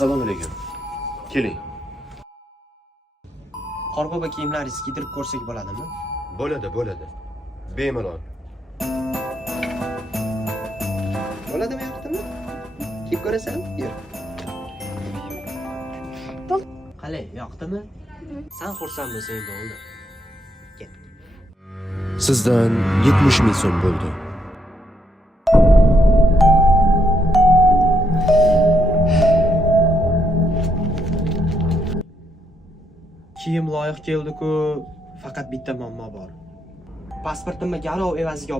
Assalomu alaykum. Keling. Qorbobo kiyimlaringizni kiydirib ko'rsak bo'ladimi? Bo'ladi. Bemalol. Bo'ladimi, yoqdimi? Kiyib ko'rasan? Yur. Qalay, yoqdimi? Sen xursand bo'lsang bo'ldi. Kel. Sizdan 70 ming so'm bo'ldi. Kiyim loyiq keldi-ku, faqat bitta muammo bor. Pasportimni garov evaziga